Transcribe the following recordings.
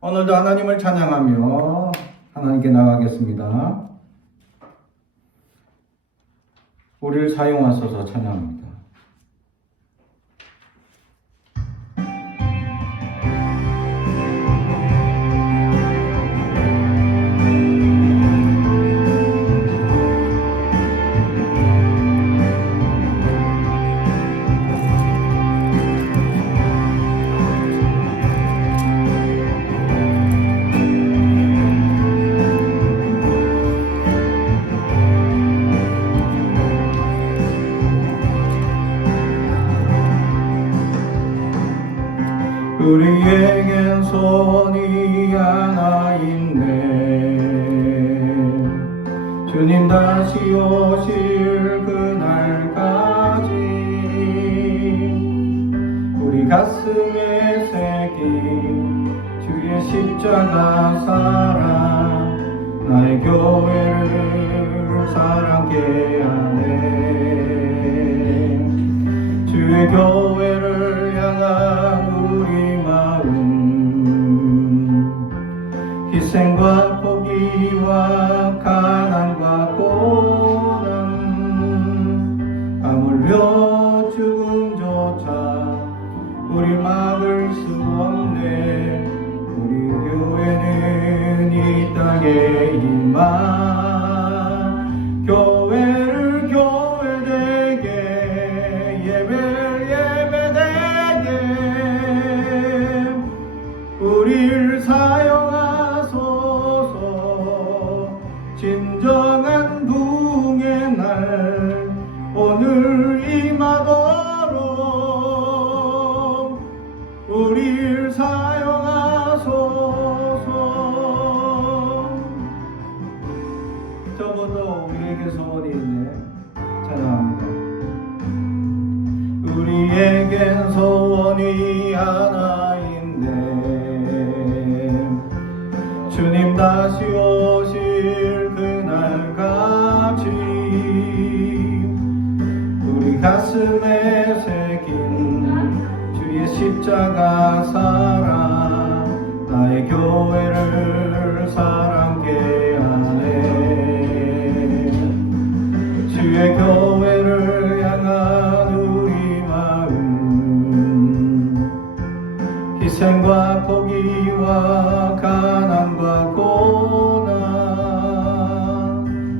오늘도 하나님을 찬양하며 하나님께 나가겠습니다. 우리를 사용하소서 찬양합니다. 우리에겐 소원이 하나 있네. 주님 다시 오실 그날까지 우리 가슴에 새긴 주의 십자가 사랑, 나의 교회를 사랑케 하네. 주의 교회를 향한 희생과 포기와 가난과 고난, 아물며 죽음조차 우리 막을 수 없네. 우리 교회는 이 땅에 임하, 교회를 교회되게, 예배를 예배되게 우리를 사용하소서. 진정한 부흥의 날 오늘 임하도록 우리를 사용하소서. 저보다 우리에게 소원이 있네. 찬양합니다. 우리에겐 소원이 하나 있네. 주님 다시 오실 그날까지 우리 가슴에 새긴 주의 십자가 사랑, 나의 교회를 사랑케 하네. 주의 교회를 향한 우리 마음, 희생과 포기와 가난과 고난,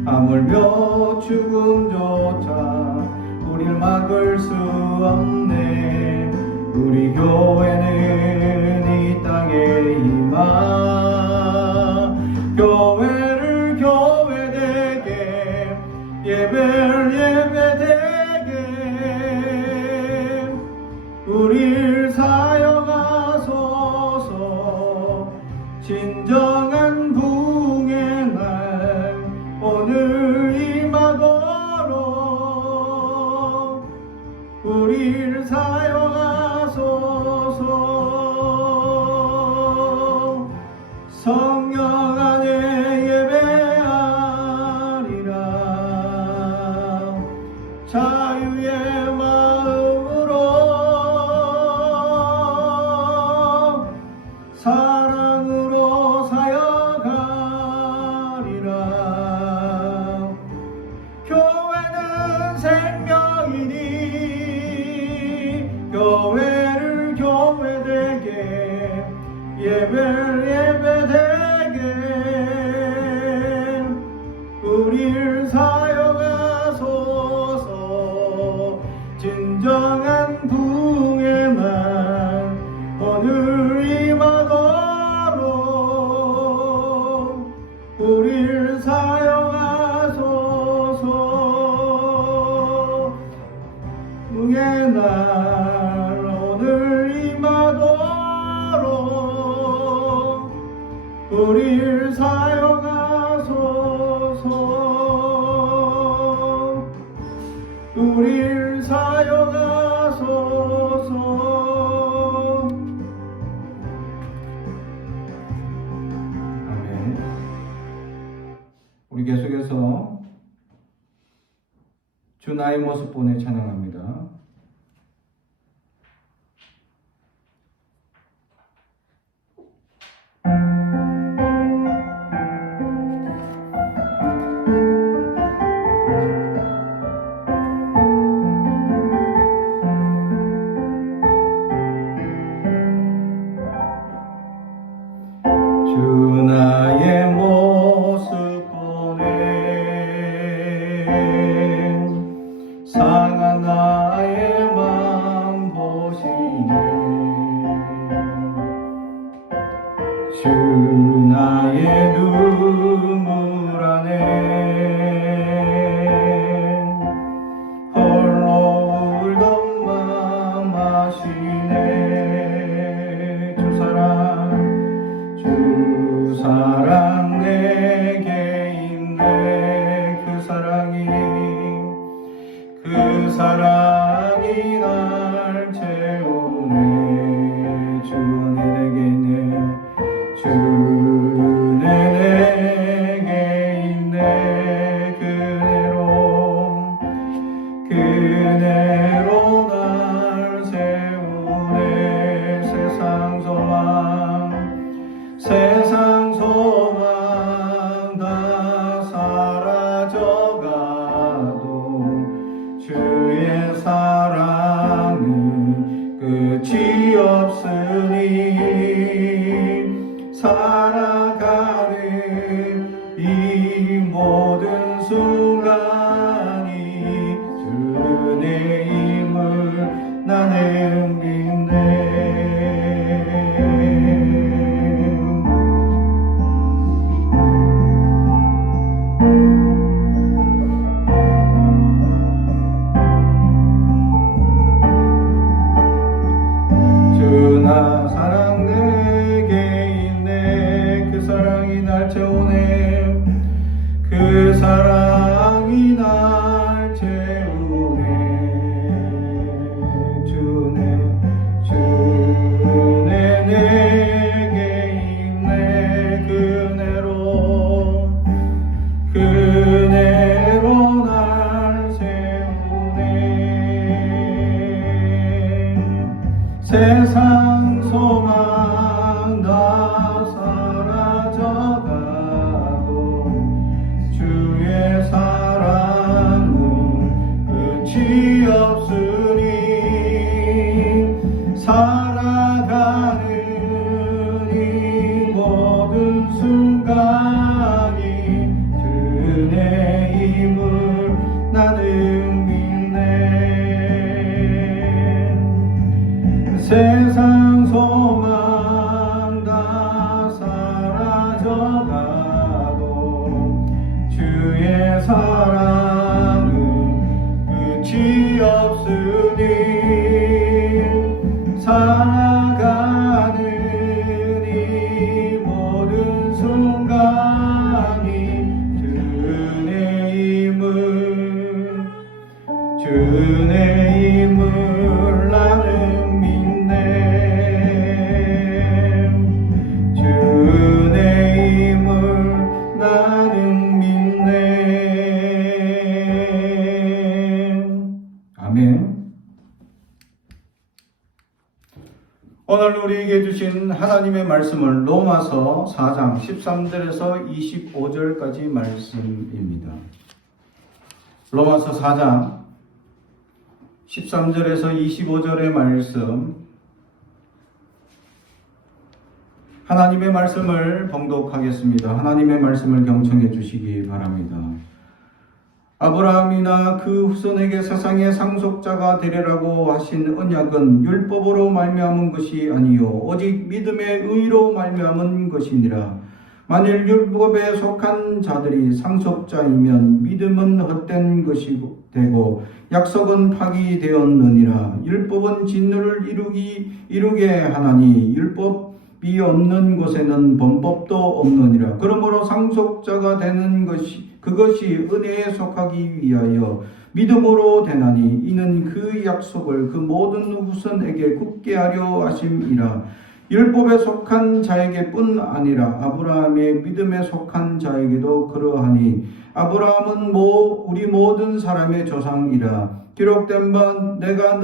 아물며 죽음조차 우릴 막을 수 없네. 우리 교회는 이 땅에 임하, 교회를 교회되게, 예배를 예배되게 우릴 사용하소서. 진정한 부흥의 날 오늘 임하도록 우리를 사용하소서. 성령 안에 예배하리라, 자유의 마음으로 사랑으로 사역하리라. 교회는 생명이니 교회를 교회되게, 예배를 예배되게 우리를 사용하소서. 진정한 부흥의 날 오늘 임하도록 우리를 사용하소서. 부흥의 날 오늘 임하도록 우리를 사용하소서. 우리를 사용하소서. 아멘. 우리 계속해서 주 나의 모습 보내 찬양합니다. 주 나의 눈물 안에 홀로 울던 맘 아시네. 주 사랑 내게 있네. 그 사랑이 날 채우네. 주내 내게 있네. 주내 내게 있네. 그대로 날 세우네. 세상 소망 다 사라져가도 주의 사랑은 끝이 없으니 살아가는 이 모든 순간이 주의 힘을 나는 믿네. 주나 사랑 내게 있네. 그 사랑이 날 채우네. 그 사랑이 날 채우네. 주내 내게 있네. 그대로 날 세우네. 세상 소망 다 사라져가도 주의 사랑은 끝이 없으니 살아가는 이 모든 순간이 주의 힘을 나는 믿네. 세상 소망 다 사라져가도 주의 사랑은 끝이 없으니 살아가는 이 모든 순간이 주의 힘을 나는 믿네. 주의 힘을 나는 믿네. 아멘. 오늘 우리에게 주신 하나님의 말씀은 로마서 4장 13절에서 25절까지 말씀입니다. 로마서 4장 13절에서 25절의 말씀, 하나님의 말씀을 봉독하겠습니다. 하나님의 말씀을 경청해 주시기 바랍니다. 아브라함이나 그 후손에게 세상의 상속자가 되리라고 하신 언약은 율법으로 말미암은 것이 아니요 오직 믿음의 의로 말미암은 것이니라. 만일 율법에 속한 자들이 상속자이면 믿음은 헛된 것이 되고 약속은 파기되었느니라. 율법은 진노를 이루게 하나니 율법이 없는 곳에는 범법도 없느니라. 그러므로 상속자가 되는 그것이 은혜에 속하기 위하여 믿음으로 되나니 이는 그 약속을 그 모든 후손에게 굳게 하려 하심이라. 율법에 속한 자에게뿐 아니라 아브라함의 믿음에 속한 자에게도 그러하니 아브라함은 우리 모든 사람의 조상이라. 기록된 바 내가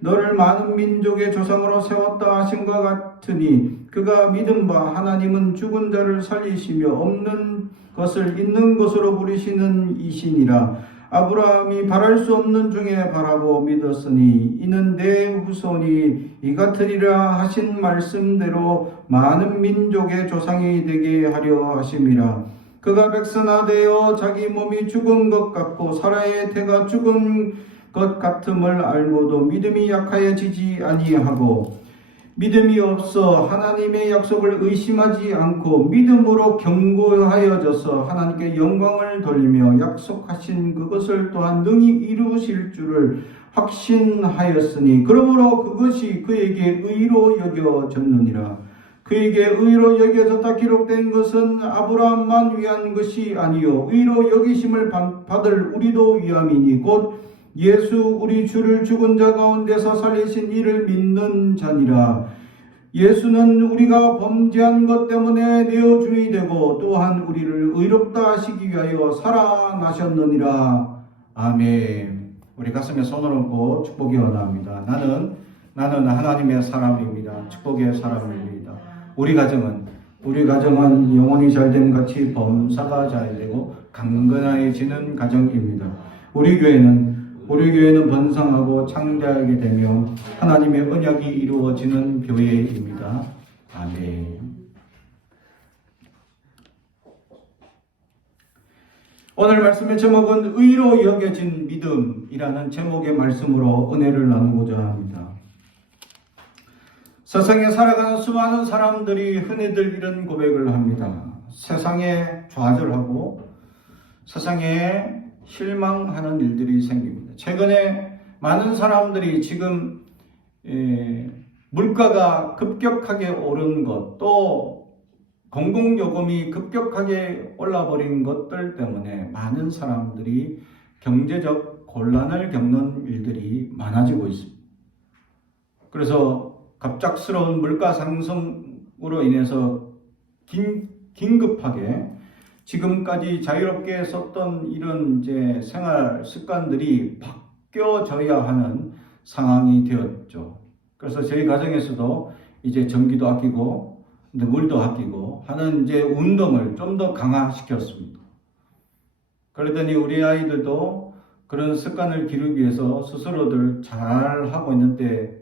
너를 많은 민족의 조상으로 세웠다 하신과 같으니 그가 믿은 바 하나님은 죽은 자를 살리시며 없는 것을 있는 것으로 부리시는 이시니라. 아브라함이 바랄 수 없는 중에 바라고 믿었으니 이는 내 후손이 이 같으리라 하신 말씀대로 많은 민족의 조상이 되게 하려 하심이라. 그가 백선하되어 자기 몸이 죽은 것 같고 사라의 태가 죽은 것 같음을 알고도 믿음이 약하여지지 아니하고 믿음이 없어 하나님의 약속을 의심하지 않고 믿음으로 견고하여져서 하나님께 영광을 돌리며 약속하신 그것을 또한 능히 이루실 줄을 확신하였으니 그러므로 그것이 그에게 의로 여겨졌느니라. 그에게 의로 여겨졌다 기록된 것은 아브라함만 위한 것이 아니요 의로 여기심을 받을 우리도 위함이니 곧 예수 우리 주를 죽은 자 가운데서 살리신 이를 믿는 자니라. 예수는 우리가 범죄한 것 때문에 내어주이 되고 또한 우리를 의롭다 하시기 위하여 살아나셨느니라. 아멘. 우리 가슴에 손을 얹고 축복이 원합니다. 나는 하나님의 사람입니다. 축복의 사람입니다. 우리 가정은 영혼이 잘됨 같이 범사가 잘 되고 강건해지는 가정입니다. 우리 교회는 번성하고 창대하게 되며 하나님의 언약이 이루어지는 교회입니다. 아멘. 오늘 말씀의 제목은 의로 여겨진 믿음이라는 제목의 말씀으로 은혜를 나누고자 합니다. 세상에 살아가는 수많은 사람들이 흔히들 이런 고백을 합니다. 세상에 좌절하고 세상에 실망하는 일들이 생깁니다. 최근에 많은 사람들이 지금 물가가 급격하게 오른 것, 또 공공요금이 급격하게 올라버린 것들 때문에 많은 사람들이 경제적 곤란을 겪는 일들이 많아지고 있습니다. 그래서 갑작스러운 물가 상승으로 인해서 긴급하게 지금까지 자유롭게 썼던 이런 이제 생활 습관들이 바뀌어져야 하는 상황이 되었죠. 그래서 저희 가정에서도 이제 전기도 아끼고 물도 아끼고 하는 이제 운동을 좀 더 강화시켰습니다. 그러더니 우리 아이들도 그런 습관을 기르기 위해서 스스로들 잘 하고 있는데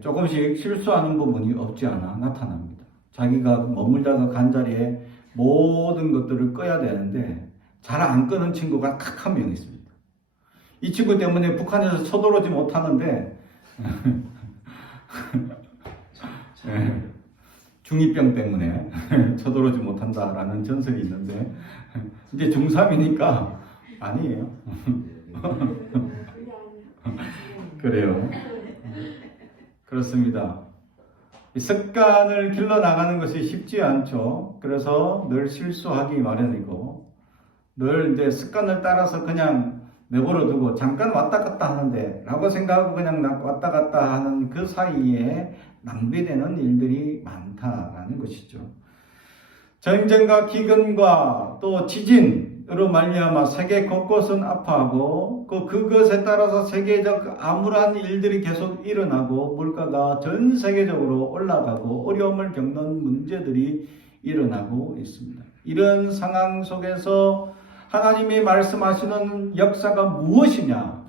조금씩 실수하는 부분이 없지 않아 나타납니다. 자기가 머물다가 간 자리에 모든 것들을 꺼야 되는데 잘 안 끄는 친구가 딱 한 명 있습니다. 이 친구 때문에 북한에서 쳐들어오지 못하는데 중2병 때문에 쳐들어오지 못한다라는 전설이 있는데 이제 중3이니까 아니에요. 그래요. 그렇습니다. 습관을 길러나가는 것이 쉽지 않죠. 그래서 늘 실수하기 마련이고, 늘 이제 습관을 따라서 그냥 내버려 두고 잠깐 왔다 갔다 하는데 라고 생각하고 그냥 왔다 갔다 하는 그 사이에 낭비되는 일들이 많다라는 것이죠. 전쟁과 기근과 또 지진으로 말미암아 세계 곳곳은 아파하고 그것에 따라서 세계적 암울한 일들이 계속 일어나고 물가가 전 세계적으로 올라가고 어려움을 겪는 문제들이 일어나고 있습니다. 이런 상황 속에서 하나님이 말씀하시는 역사가 무엇이냐?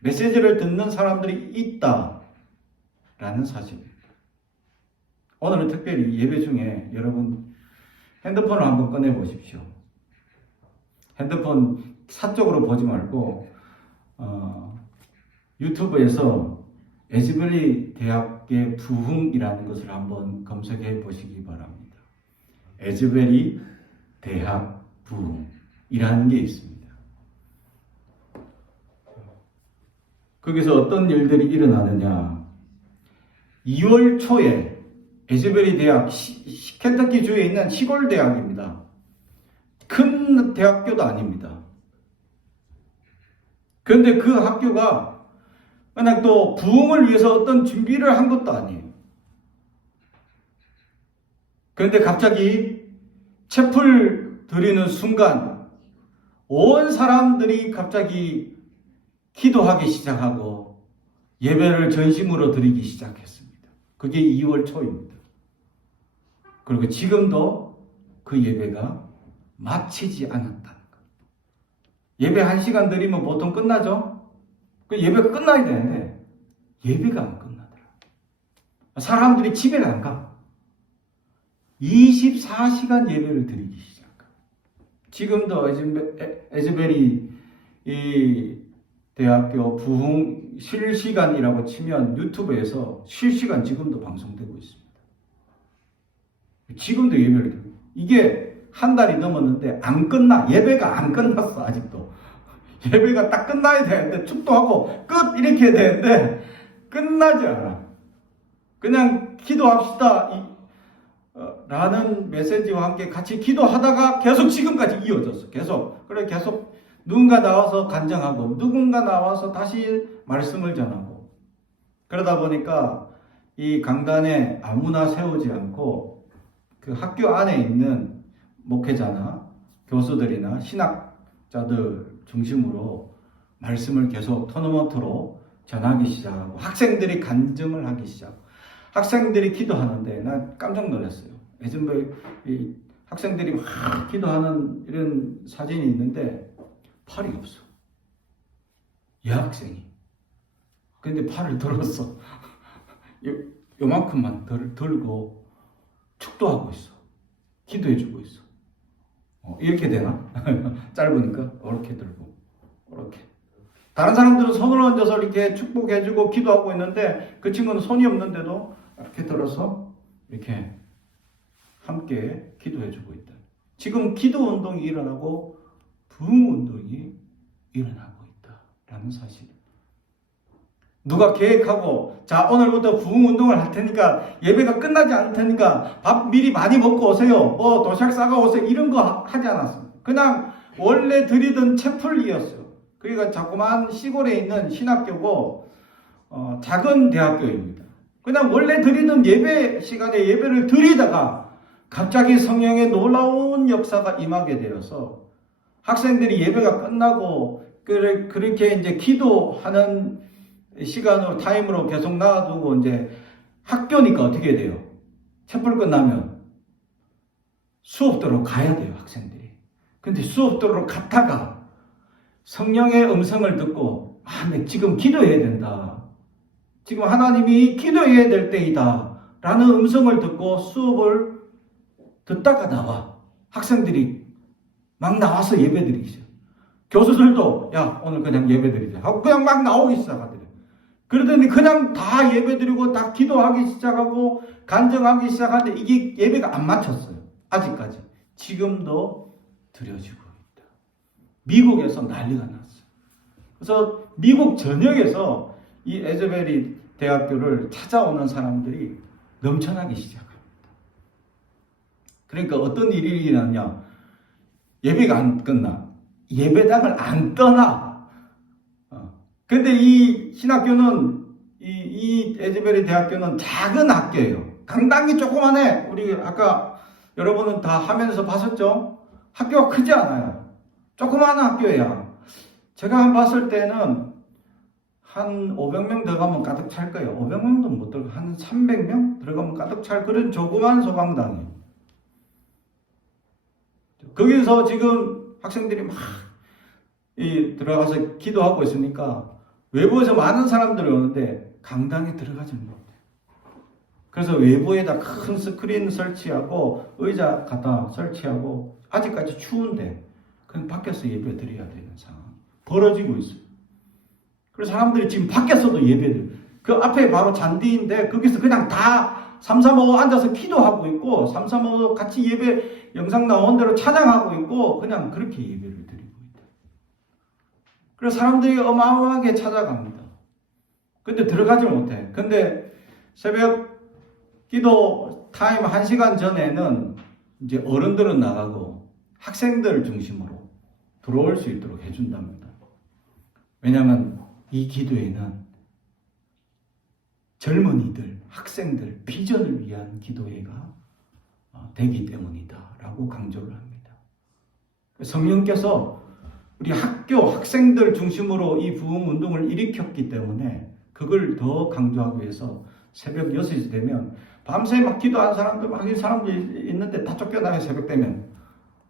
메시지를 듣는 사람들이 있다라는 사실입니다. 오늘은 특별히 예배 중에 여러분 핸드폰을 한번 꺼내 보십시오. 핸드폰 사적으로 보지 말고 유튜브에서 에즈베리 대학의 부흥이라는 것을 한번 검색해 보시기 바랍니다. 에즈베리 대학 부흥이라는 게 있습니다. 거기서 어떤 일들이 일어나느냐? 2월 초에 에즈베리 대학, 켄터키 주에 있는 시골 대학입니다. 큰 대학교도 아닙니다. 그런데 그 학교가 그냥 또 부흥을 위해서 어떤 준비를 한 것도 아니에요. 그런데 갑자기 촛불 드리는 순간 온 사람들이 갑자기 기도하기 시작하고 예배를 전심으로 드리기 시작했습니다. 그게 2월 초입니다. 그리고 지금도 그 예배가 마치지 않았다는 것. 예배 1시간 드리면 보통 끝나죠? 그 예배가 끝나야 되는데 예배가 안 끝나더라. 사람들이 집에 안 가. 24시간 예배를 드리기 시작합니다. 지금도 에즈베리 이 대학교 부흥 실시간이라고 치면 유튜브에서 실시간 지금도 방송되고 있습니다. 지금도 예배를 드리고 이게 한 달이 넘었는데 안 끝나. 예배가 안 끝났어 아직도. 예배가 딱 끝나야 되는데 축도하고 끝 이렇게 해야 되는데 끝나지 않아. 그냥 기도합시다 라는 메시지와 함께 같이 기도하다가 계속 지금까지 이어졌어. 계속 누군가 나와서 간증하고 누군가 나와서 다시 말씀을 전하고 그러다 보니까 이 강단에 아무나 세우지 않고 그 학교 안에 있는 목회자나 교수들이나 신학자들 중심으로 말씀을 계속 토너먼트로 전하기 시작하고 학생들이 간증을 하기 시작하고 학생들이 기도하는데 나 깜짝 놀랐어요. 예전 이 학생들이 막 기도하는 이런 사진이 있는데 팔이 없어. 여학생이. 근데 팔을 들었어. 요만큼만 들고 축도하고 있어. 기도해주고 있어. 이렇게 되나? 짧으니까 이렇게 들고 이렇게. 다른 사람들은 손을 얹어서 이렇게 축복해주고 기도하고 있는데 그 친구는 손이 없는데도 이렇게 들어서 이렇게 함께 기도해주고 있다. 지금 기도 운동이 일어나고 부흥 운동이 일어나고 있다라는 사실. 누가 계획하고 자 오늘부터 부흥 운동을 할 테니까 예배가 끝나지 않을 테니까 밥 미리 많이 먹고 오세요. 뭐 도시락 싸가 오세요. 이런 거 하지 않았습니다. 그냥 원래 드리던 채플이었어요. 그러니까 자꾸만 시골에 있는 신학교고 작은 대학교입니다. 그냥 원래 드리던 예배 시간에 예배를 드리다가 갑자기 성령의 놀라운 역사가 임하게 되어서 학생들이 예배가 끝나고 그렇게 이제 기도하는 시간으로 타임으로 계속 놔두고 이제 학교니까 어떻게 돼요? 채플 끝나면 수업도로 가야 돼요, 학생들이. 근데 수업도로 갔다가 성령의 음성을 듣고 지금 기도해야 된다. 지금 하나님이 기도해야 될 때이다. 라는 음성을 듣고 수업을 듣다가 나와. 학생들이 막 나와서 예배드리기 시작. 교수들도 야 오늘 그냥 예배드리자 하고 그냥 막 나오기 시작하더래요. 그러더니 그냥 다 예배드리고 다 기도하기 시작하고 간증하기 시작하는데 이게 예배가 안 맞췄어요. 아직까지. 지금도 드려지고 있다. 미국에서 난리가 났어요. 그래서 미국 전역에서 이 에즈베리 대학교를 찾아오는 사람들이 넘쳐나기 시작합니다. 그러니까 어떤 일이 일어나냐. 예배가 안 끝나. 예배당을 안 떠나. 근데 이 신학교는 이 에즈베리 대학교는 작은 학교예요. 강당이 조그만해. 우리 아까 여러분은 다 하면서 봤었죠? 학교가 크지 않아요. 조그마한 학교야. 제가 봤을 때는 한 500명 들어가면 가득 찰 거예요. 500명도 못 들어가. 한 300명 들어가면 가득 찰 그런 조그만 소강당이에요. 거기서 지금 학생들이 막 들어가서 기도하고 있으니까 외부에서 많은 사람들이 오는데 강당에 들어가지 못해요. 그래서 외부에다 큰 스크린 설치하고 의자 갖다 설치하고 아직까지 추운데 그냥 밖에서 예배 드려야 되는 상황 벌어지고 있어요. 그래서 사람들이 지금 밖에서도 예배드려요. 그 앞에 바로 잔디인데 거기서 그냥 다 335 앉아서 기도하고 있고 335 같이 예배 영상 나온 대로 찬양하고 있고 그냥 그렇게 예배를 드리고 있다. 그래서 사람들이 어마어마하게 찾아갑니다. 근데 들어가지 못해. 근데 새벽 기도 타임 1시간 전에는 이제 어른들은 나가고 학생들 중심으로 들어올 수 있도록 해준답니다. 왜냐하면 이 기도회는 젊은이들, 학생들, 비전을 위한 기도회가 되기 때문이다 라고 강조를 합니다. 성령께서 우리 학교 학생들 중심으로 이 부흥 운동을 일으켰기 때문에 그걸 더 강조하기 위해서 새벽 6시 되면 밤새 막 기도하는 사람들 막 이 사람들 있는데 다 쫓겨나요. 새벽 되면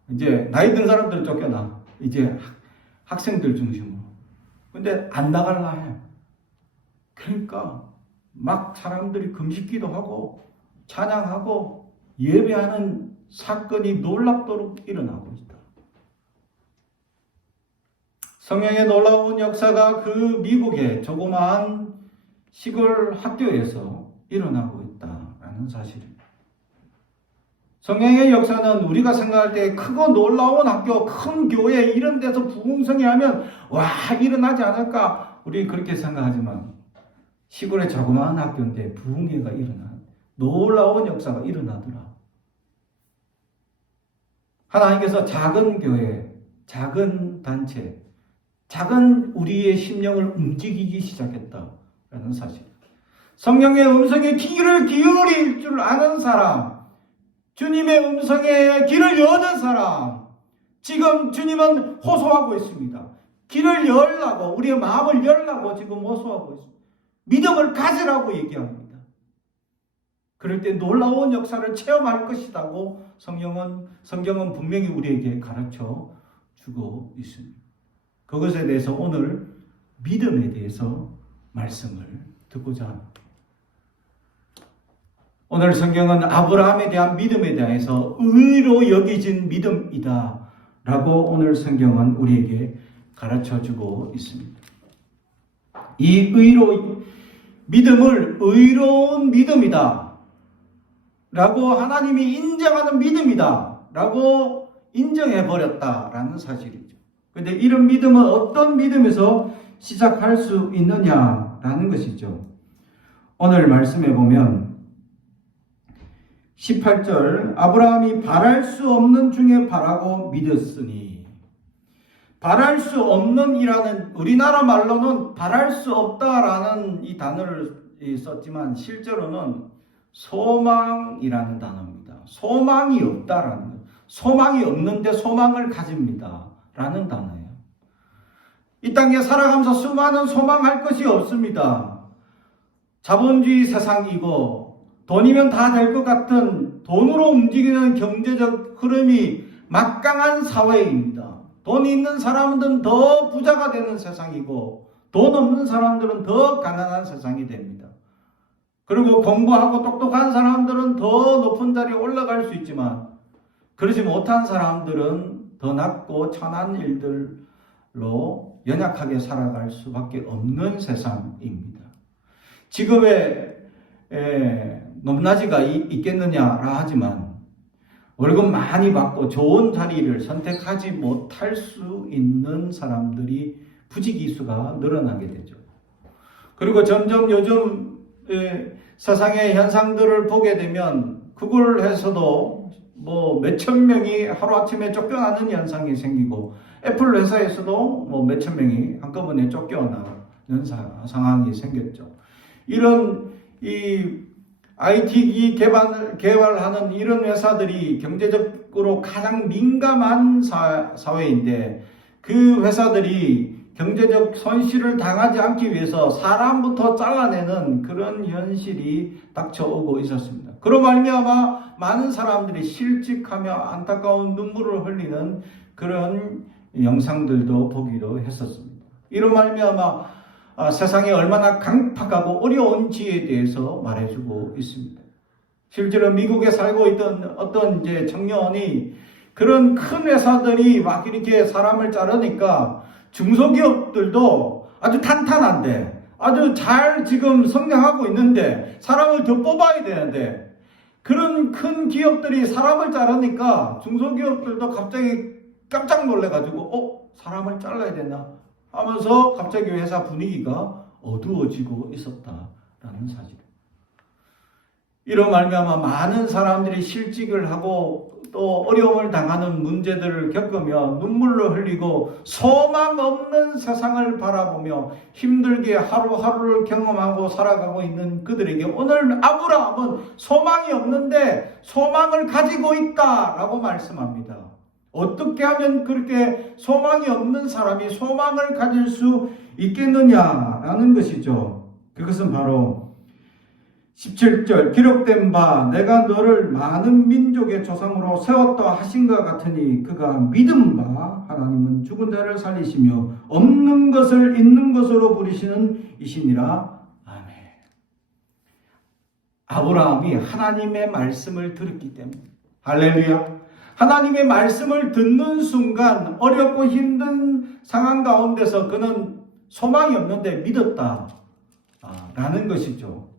이제 나이 든 사람들은 쫓겨나. 이제 학생들 중심으로. 근데 안 나갈라 해. 그러니까 막 사람들이 금식기도 하고 찬양하고 예배하는 사건이 놀랍도록 일어나고 있다. 성령의 놀라운 역사가 그 미국의 조그마한 시골 학교에서 일어나고 있다라는 사실입니다. 성령의 역사는 우리가 생각할 때 크고 놀라운 학교, 큰 교회 이런 데서 부흥성이 하면 와 일어나지 않을까 우리 그렇게 생각하지만 시골의 조그마한 학교인데 부흥회가 일어나 놀라운 역사가 일어나더라. 하나님께서 작은 교회, 작은 단체, 작은 우리의 심령을 움직이기 시작했다라는 사실. 성령의 음성에 귀를 기울일 줄 아는 사람, 주님의 음성에 귀를 여는 사람, 지금 주님은 호소하고 있습니다. 귀를 열라고, 우리의 마음을 열라고 지금 호소하고 있습니다. 믿음을 가지라고 얘기합니다. 그럴 때 놀라운 역사를 체험할 것이라고 성경은 분명히 우리에게 가르쳐 주고 있습니다. 그것에 대해서 오늘 믿음에 대해서 말씀을 듣고자 합니다. 오늘 성경은 아브라함에 대한 믿음에 대해서 의로 여겨진 믿음이다 라고 오늘 성경은 우리에게 가르쳐 주고 있습니다. 이 믿음을 의로운 믿음이다 라고 하나님이 인정하는 믿음이다 라고 인정해 버렸다라는 사실이죠. 그런데 이런 믿음은 어떤 믿음에서 시작할 수 있느냐라는 것이죠. 오늘 말씀해 보면 18절 아브라함이 바랄 수 없는 중에 바라고 믿었으니, 바랄 수 없는 이라는 우리나라 말로는 바랄 수 없다라는 이 단어를 썼지만 실제로는 소망이라는 단어입니다. 소망이 없다라는 것. 소망이 없는데 소망을 가집니다 라는 단어예요. 이 땅에 살아가면서 수많은 소망할 것이 없습니다. 자본주의 세상이고 돈이면 다 될 것 같은 돈으로 움직이는 경제적 흐름이 막강한 사회입니다. 돈 있는 사람들은 더 부자가 되는 세상이고 돈 없는 사람들은 더 가난한 세상이 됩니다. 그리고 공부하고 똑똑한 사람들은 더 높은 자리에 올라갈 수 있지만 그러지 못한 사람들은 더 낮고 천한 일들로 연약하게 살아갈 수밖에 없는 세상입니다. 직업에 높낮이가 있겠느냐라 하지만 월급 많이 받고 좋은 자리를 선택하지 못할 수 있는 사람들이 부지기수가 늘어나게 되죠. 그리고 점점 요즘 세상의 현상들을 보게 되면 그걸 해서도 뭐 몇천 명이 하루아침에 쫓겨나는 현상이 생기고 애플 회사에서도 뭐 몇천 명이 한꺼번에 쫓겨나는 상황이 생겼죠. 이런 이 IT기 개발하는 이런 회사들이 경제적으로 가장 민감한 사회인데 그 회사들이 경제적 손실을 당하지 않기 위해서 사람부터 잘라내는 그런 현실이 닥쳐오고 있었습니다. 그로 말미암아 많은 사람들이 실직하며 안타까운 눈물을 흘리는 그런 영상들도 보기도 했었습니다. 이로 말미암아 세상이 얼마나 강팍하고 어려운지에 대해서 말해주고 있습니다. 실제로 미국에 살고 있던 어떤 이제 청년이 그런 큰 회사들이 막 이렇게 사람을 자르니까 중소기업들도 아주 탄탄한데 아주 잘 지금 성장하고 있는데 사람을 더 뽑아야 되는데 그런 큰 기업들이 사람을 자르니까 중소기업들도 갑자기 깜짝 놀래가지고 사람을 잘라야 되나 하면서 갑자기 회사 분위기가 어두워지고 있었다라는 사실. 이로 말미암아 많은 사람들이 실직을 하고 또 어려움을 당하는 문제들을 겪으며 눈물을 흘리고 소망 없는 세상을 바라보며 힘들게 하루하루를 경험하고 살아가고 있는 그들에게 오늘 아브라함은 소망이 없는데 소망을 가지고 있다라고 말씀합니다. 어떻게 하면 그렇게 소망이 없는 사람이 소망을 가질 수 있겠느냐라는 것이죠. 그것은 바로 17절 기록된 바 내가 너를 많은 민족의 조상으로 세웠다 하신 것 같으니 그가 믿은 바 하나님은 죽은 자를 살리시며 없는 것을 있는 것으로 부리시는 이시니라. 아멘. 아브라함이 하나님의 말씀을 들었기 때문에 할렐루야. 하나님의 말씀을 듣는 순간 어렵고 힘든 상황 가운데서 그는 소망이 없는데 믿었다 라는 것이죠.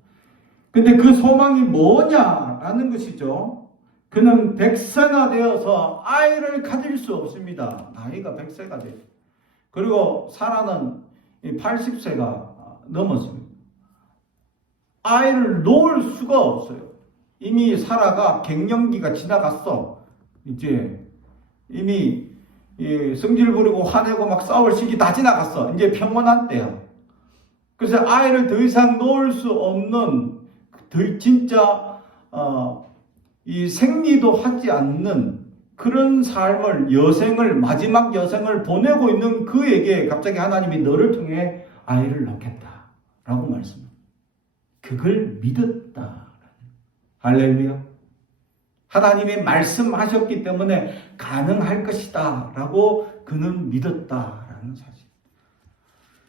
근데 그 소망이 뭐냐라는 것이죠. 그는 100세가 되어서 아이를 가질 수 없습니다. 나이가 100세가 돼요. 그리고 사라는 80세가 넘었습니다. 아이를 놓을 수가 없어요. 이미 사라가 갱년기가 지나갔어. 이제 이미 성질 부리고 화내고 막 싸울 시기 다 지나갔어. 이제 평온한 때야. 그래서 아이를 더 이상 놓을 수 없는 진짜 이 생리도 하지 않는 그런 삶을 마지막 여생을 보내고 있는 그에게 갑자기 하나님이 너를 통해 아이를 낳겠다라고 말씀합니다. 그걸 믿었다. 할렐루야. 하나님이 말씀하셨기 때문에 가능할 것이다 라고 그는 믿었다라는 사실.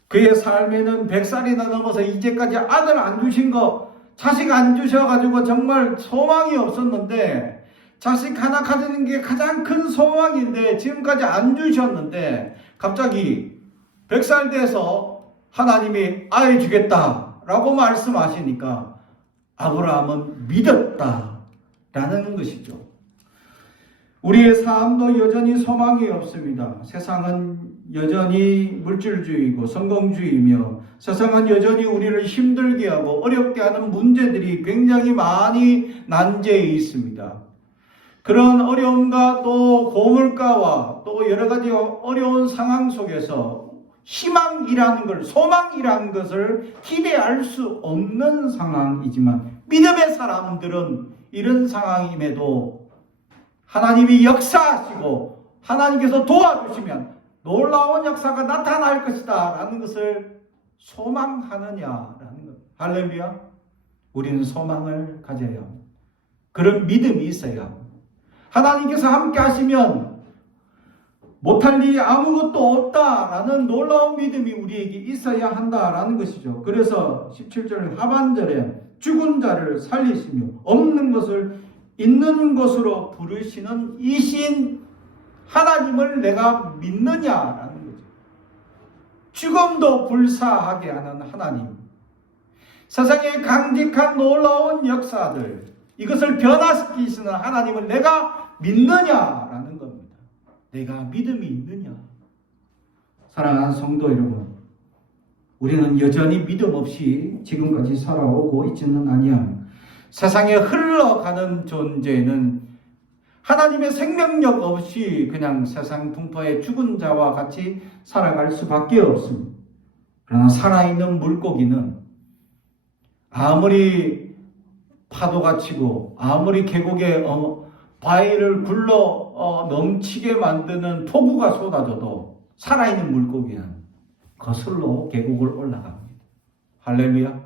그의 삶에는 100살이나 넘어서 이제까지 아들 안 주신 거, 자식 안 주셔가지고 정말 소망이 없었는데, 자식 하나 가지는 게 가장 큰 소망인데 지금까지 안 주셨는데 갑자기 100살 돼서 하나님이 아이 주겠다라고 말씀하시니까 아브라함은 믿었다라는 것이죠. 우리의 삶도 여전히 소망이 없습니다. 세상은 여전히 물질주의고 성공주의이며 세상은 여전히 우리를 힘들게 하고 어렵게 하는 문제들이 굉장히 많이 난제해 있습니다. 그런 어려움과 또 고물가와 또 여러 가지 어려운 상황 속에서 희망이라는 걸, 소망이라는 것을 기대할 수 없는 상황이지만 믿음의 사람들은 이런 상황임에도 하나님이 역사하시고 하나님께서 도와주시면 놀라운 역사가 나타날 것이다 라는 것을 소망하느냐라는 것. 할렐루야. 우리는 소망을 가져야 합니다. 그런 믿음이 있어야 합니다. 하나님께서 함께 하시면 못할 일이 아무것도 없다라는 놀라운 믿음이 우리에게 있어야 한다라는 것이죠. 그래서 17절 하반절에 죽은 자를 살리시며 없는 것을 있는 것으로 부르시는 이신 하나님을 내가 믿느냐라는 거죠. 죽음도 불사하게 하는 하나님, 세상의 강직한 놀라운 역사들, 이것을 변화시키시는 하나님을 내가 믿느냐라는 겁니다. 내가 믿음이 있느냐. 사랑하는 성도 여러분, 우리는 여전히 믿음 없이 지금까지 살아오고 있지는 아니함. 세상에 흘러가는 존재는 하나님의 생명력 없이 그냥 세상 풍파의 죽은 자와 같이 살아갈 수밖에 없습니다. 그러나 살아있는 물고기는 아무리 파도가 치고 아무리 계곡에 바위를 굴러 넘치게 만드는 폭우가 쏟아져도 살아있는 물고기는 거슬러 계곡을 올라갑니다. 할렐루야.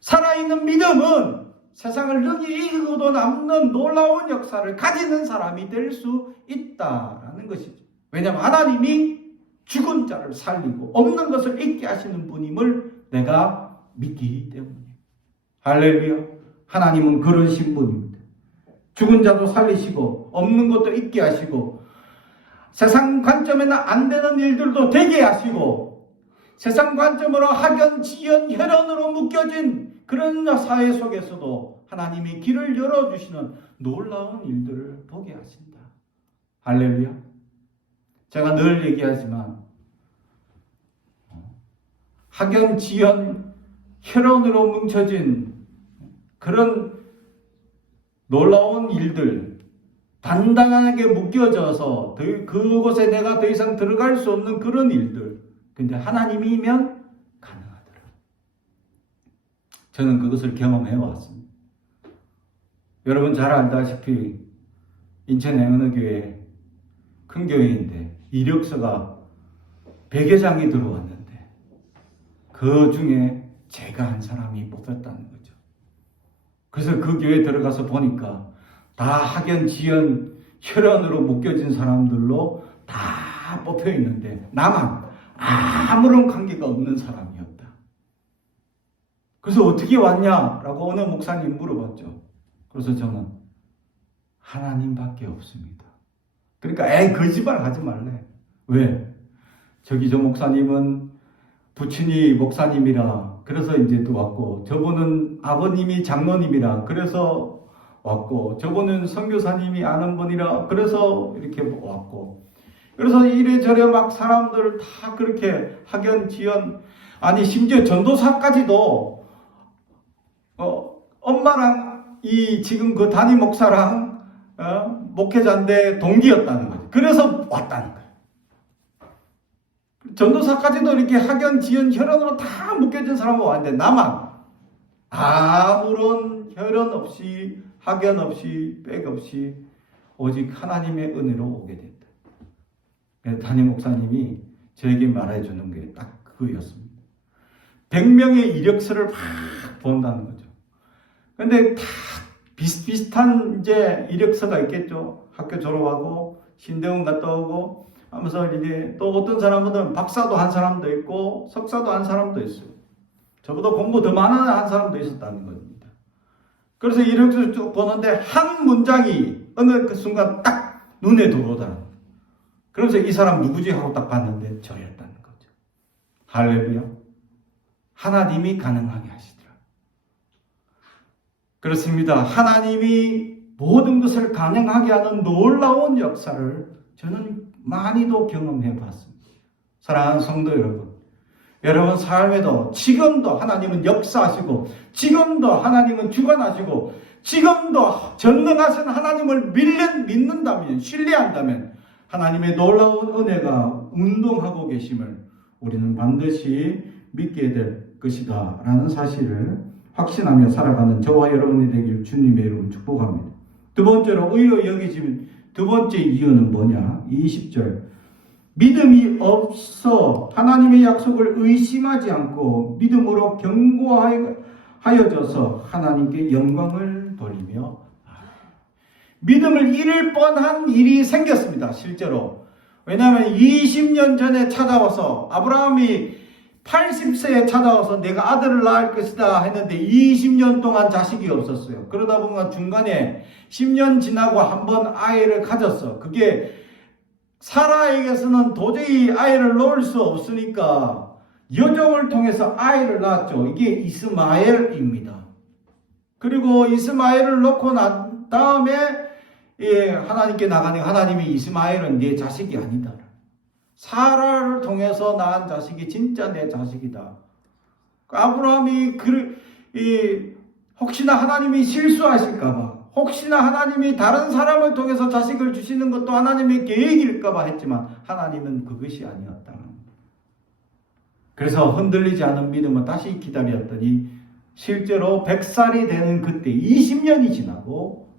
살아있는 믿음은 세상을 능히 이기고도 남는 놀라운 역사를 가지는 사람이 될 수 있다라는 것이죠. 왜냐하면 하나님이 죽은 자를 살리고 없는 것을 있게 하시는 분임을 내가 믿기 때문에. 할렐루야. 하나님은 그러신 분입니다. 죽은 자도 살리시고 없는 것도 있게 하시고 세상 관점에는 안 되는 일들도 되게 하시고 세상 관점으로 학연, 지연, 혈연으로 묶여진 그런 사회 속에서도 하나님이 길을 열어주시는 놀라운 일들을 보게 하신다. 할렐루야. 제가 늘 얘기하지만 학연, 지연, 혈연으로 뭉쳐진 그런 놀라운 일들, 단단하게 묶여져서 그곳에 내가 더 이상 들어갈 수 없는 그런 일들, 근데 하나님이면 가능하더라. 저는 그것을 경험해 왔습니다. 여러분 잘 알다시피 인천의 어느 교회, 큰 교회인데 이력서가 100여장이 들어왔는데 그 중에 제가 한 사람이 뽑혔다는 거죠. 그래서 그 교회에 들어가서 보니까 다 학연, 지연, 혈연으로 묶여진 사람들로 다 뽑혀 있는데 나만 아무런 관계가 없는 사람이었다. 그래서 어떻게 왔냐라고 어느 목사님 물어봤죠. 그래서 저는 하나님밖에 없습니다. 그러니까 거짓말 하지 말래. 왜? 저기 저 목사님은 부친이 목사님이라 그래서 이제 또 왔고, 저분은 아버님이 장로님이라 그래서 왔고, 저분은 선교사님이 아는 분이라 그래서 이렇게 왔고, 그래서 이래저래 막 사람들 다 그렇게 학연 지연, 아니 심지어 전도사까지도 엄마랑 이 지금 그 담임 목사랑 목회자인데 동기였다는 거죠. 그래서 왔다는 거예요. 전도사까지도 이렇게 학연 지연 혈연으로 다 묶여진 사람은 왔는데, 나만 아무런 혈연 없이 학연 없이 백 없이 오직 하나님의 은혜로 오게 됐다. 그래서 담임 목사님이 저에게 말해주는 게 딱 그거였습니다. 100명의 이력서를 막 본다는 거죠. 근데 다 비슷비슷한 이제 이력서가 있겠죠. 학교 졸업하고 신대원 갔다 오고 하면서 이제 또 어떤 사람은 박사도 한 사람도 있고 석사도 한 사람도 있어요. 저보다 공부 더 많은 한 사람도 있었다는 겁니다. 그래서 이력서를 쭉 보는데 한 문장이 어느 그 순간 딱 눈에 들어오더라고요. 그래서 이 사람 누구지 하고 딱 봤는데 저였다는 거죠. 할렐루야. 하나님이 가능하게 하시더라. 그렇습니다. 하나님이 모든 것을 가능하게 하는 놀라운 역사를 저는 많이도 경험해 봤습니다. 사랑하는 성도 여러분, 여러분 삶에도 지금도 하나님은 역사하시고, 지금도 하나님은 주관하시고, 지금도 전능하신 하나님을 믿는다면, 신뢰한다면 하나님의 놀라운 은혜가 운동하고 계심을 우리는 반드시 믿게 될 것이다 라는 사실을 확신하며 살아가는 저와 여러분이 되길 주님의 이름으로 축복합니다. 두 번째로 의로 여기지면 두 번째 이유는 뭐냐? 20절. 믿음이 없어 하나님의 약속을 의심하지 않고 믿음으로 견고하여져서 하나님께 영광을 돌리며, 믿음을 잃을 뻔한 일이 생겼습니다. 실제로. 왜냐하면 20년 전에 찾아와서 아브라함이 80세에 찾아와서 내가 아들을 낳을 것이다 했는데 20년 동안 자식이 없었어요. 그러다 보니까 중간에 10년 지나고 한번 아이를 가졌어. 그게 사라에게서는 도저히 아이를 놓을 수 없으니까 여종을 통해서 아이를 낳았죠. 이게 이스마엘입니다. 그리고 이스마엘을 놓고 난 다음에 하나님께 나가니까 하나님이 이스마엘은 네 자식이 아니다. 사라를 통해서 낳은 자식이 진짜 내 자식이다. 아브라함이 혹시나 하나님이 실수하실까봐, 혹시나 하나님이 다른 사람을 통해서 자식을 주시는 것도 하나님의 계획일까봐 했지만 하나님은 그것이 아니었다. 그래서 흔들리지 않은 믿음은 다시 기다렸더니 실제로 100살이 되는 그때 20년이 지나고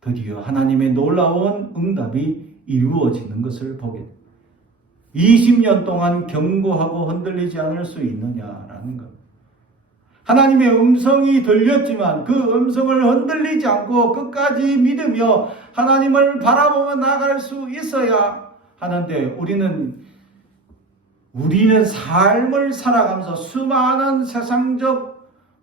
드디어 하나님의 놀라운 응답이 이루어지는 것을 보게 됩니다. 20년 동안 견고하고 흔들리지 않을 수 있느냐라는 것. 하나님의 음성이 들렸지만 그 음성을 흔들리지 않고 끝까지 믿으며 하나님을 바라보며 나갈 수 있어야 하는데, 우리는 삶을 살아가면서 수많은 세상적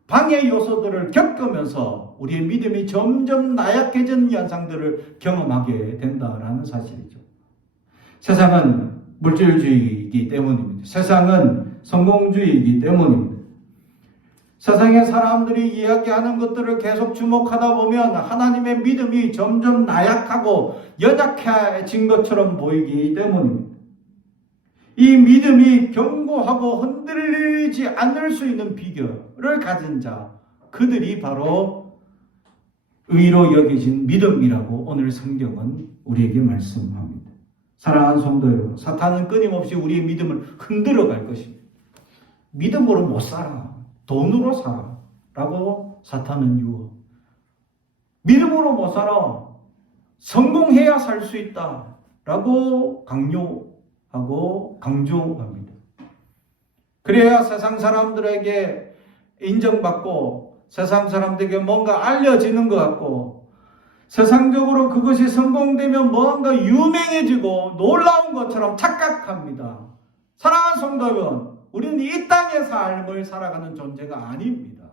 방해 요소들을 겪으면서 우리의 믿음이 점점 나약해지는 현상들을 경험하게 된다라는 사실이죠. 세상은 물질주의이기 때문입니다. 세상은 성공주의이기 때문입니다. 세상의 사람들이 이야기하는 것들을 계속 주목하다 보면 하나님의 믿음이 점점 나약하고 연약해진 것처럼 보이기 때문입니다. 이 믿음이 견고하고 흔들리지 않을 수 있는 비결을 가진 자, 그들이 바로 의로 여겨진 믿음이라고 오늘 성경은 우리에게 말씀합니다. 사랑하는 성도 여러분, 사탄은 끊임없이 우리의 믿음을 흔들어 갈 것입니다. 믿음으로 못 살아, 돈으로 살아 라고 사탄은 유혹. 믿음으로 못 살아, 성공해야 살 수 있다 라고 강요하고 강조합니다. 그래야 세상 사람들에게 인정받고 세상 사람들에게 뭔가 알려지는 것 같고, 세상적으로 그것이 성공되면 뭔가 유명해지고 놀라운 것처럼 착각합니다. 사랑하는 성도 여러분, 우리는 이 땅의 삶을 살아가는 존재가 아닙니다.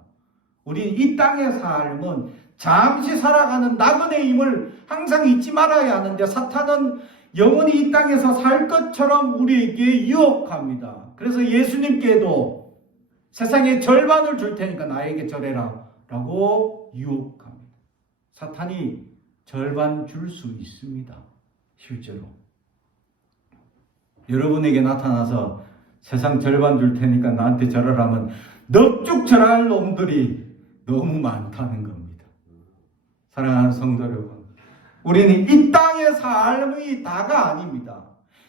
우리는 이 땅의 삶은 잠시 살아가는 나그네의 힘을 항상 잊지 말아야 하는데 사탄은 영원히 이 땅에서 살 것처럼 우리에게 유혹합니다. 그래서 예수님께도 세상의 절반을 줄 테니까 나에게 절해라 라고 유혹합니다. 사탄이 절반 줄 수 있습니다. 실제로. 여러분에게 나타나서 세상 절반 줄 테니까 나한테 절하라면 넙죽 절할 놈들이 너무 많다는 겁니다. 사랑하는 성도 여러분, 우리는 이 땅의 삶이 다가 아닙니다.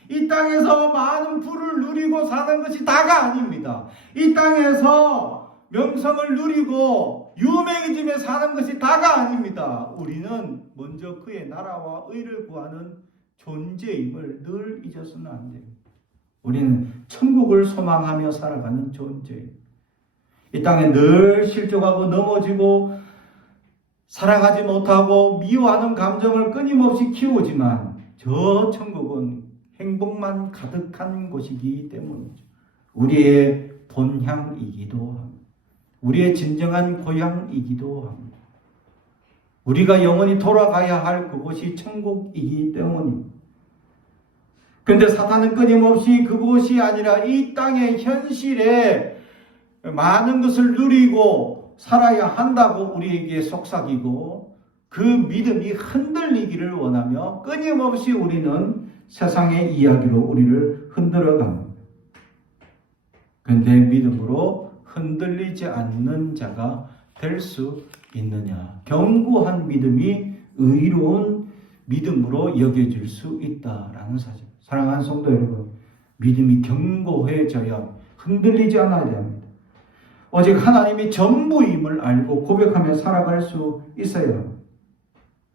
이 땅에서 많은 부를 누리고 사는 것이 다가 아닙니다. 이 땅에서 명성을 누리고 유명해지며 사는 것이 다가 아닙니다. 우리는 먼저 그의 나라와 의를 구하는 존재임을 늘 잊어서는 안 됩니다. 우리는 천국을 소망하며 살아가는 존재입니다. 이 땅에 늘 실족하고 넘어지고 살아가지 못하고 미워하는 감정을 끊임없이 키우지만 저 천국은 행복만 가득한 곳이기 때문이죠. 우리의 본향이기도 합니다. 우리의 진정한 고향이기도 합니다. 우리가 영원히 돌아가야 할 그곳이 천국이기 때문입니다. 그런데 사탄은 끊임없이 그곳이 아니라 이 땅의 현실에 많은 것을 누리고 살아야 한다고 우리에게 속삭이고 그 믿음이 흔들리기를 원하며 끊임없이 우리는 세상의 이야기로 우리를 흔들어갑니다. 그런데 믿음으로 흔들리지 않는 자가 될 수 있느냐? 견고한 믿음이 의로운 믿음으로 여겨질 수 있다라는 사실. 사랑하는 성도 여러분, 믿음이 견고해져야 흔들리지 않아야 합니다. 오직 하나님이 전부임을 알고 고백하며 살아갈 수 있어야 합니다.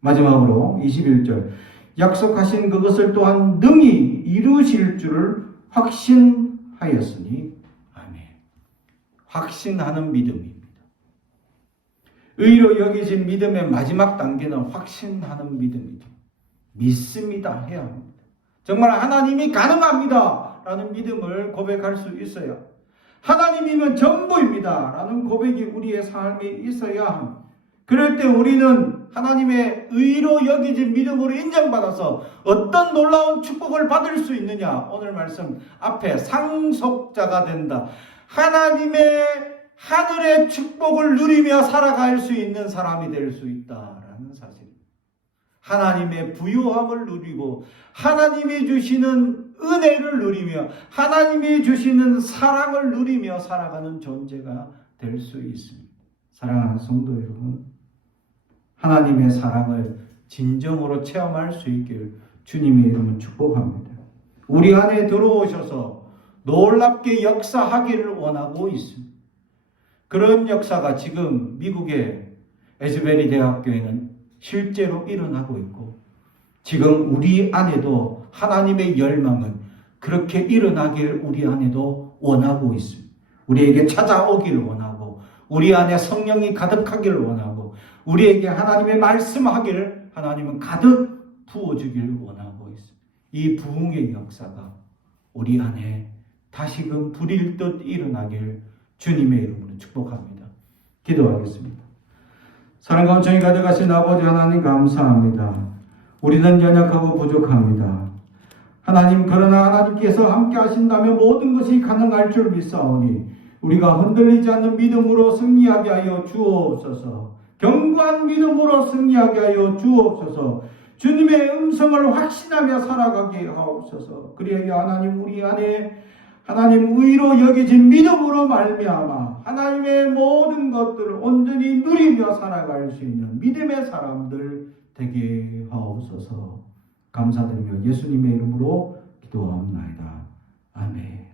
마지막으로 21절, 약속하신 그것을 또한 능히 이루실 줄을 확신하였으니 아멘. 확신하는 믿음입니다. 의로 여겨진 믿음의 마지막 단계는 확신하는 믿음이죠. 믿습니다 해야 합니다. 정말 하나님이 가능합니다 라는 믿음을 고백할 수 있어야, 하나님이면 전부입니다 라는 고백이 우리의 삶에 있어야 합니다. 그럴 때 우리는 하나님의 의로 여겨진 믿음으로 인정받아서 어떤 놀라운 축복을 받을 수 있느냐? 오늘 말씀 앞에 상속자가 된다. 하나님의 하늘의 축복을 누리며 살아갈 수 있는 사람이 될 수 있다라는 사실. 하나님의 부요함을 누리고 하나님이 주시는 은혜를 누리며 하나님이 주시는 사랑을 누리며 살아가는 존재가 될 수 있습니다. 사랑하는 성도 여러분, 하나님의 사랑을 진정으로 체험할 수 있기를 주님의 이름으로 축복합니다. 우리 안에 들어오셔서 놀랍게 역사하기를 원하고 있습니다. 그런 역사가 지금 미국의 에즈베리 대학교에는 실제로 일어나고 있고, 지금 우리 안에도 하나님의 열망은 그렇게 일어나길 우리 안에도 원하고 있습니다. 우리에게 찾아오기를 원하고, 우리 안에 성령이 가득하기를 원하고, 우리에게 하나님의 말씀하기를 하나님은 가득 부어주기를 원하고 있습니다. 이 부흥의 역사가 우리 안에 다시금 불일 듯 일어나길 주님의 이름으로 축복합니다. 기도하겠습니다. 사랑과 은총이 가득하신 아버지 하나님 감사합니다. 우리는 연약하고 부족합니다. 하나님, 그러나 하나님께서 함께 하신다면 모든 것이 가능할 줄 믿사오니 우리가 흔들리지 않는 믿음으로 승리하게 하여 주옵소서. 견고한 믿음으로 승리하게 하여 주옵소서. 주님의 음성을 확신하며 살아가게 하옵소서. 그리하여 하나님, 우리 안에 하나님 의로 여겨진 믿음으로 말미암아 하나님의 모든 것들을 온전히 누리며 살아갈 수 있는 믿음의 사람들 되게 하옵소서. 감사드리며 예수님의 이름으로 기도하옵나이다. 아멘.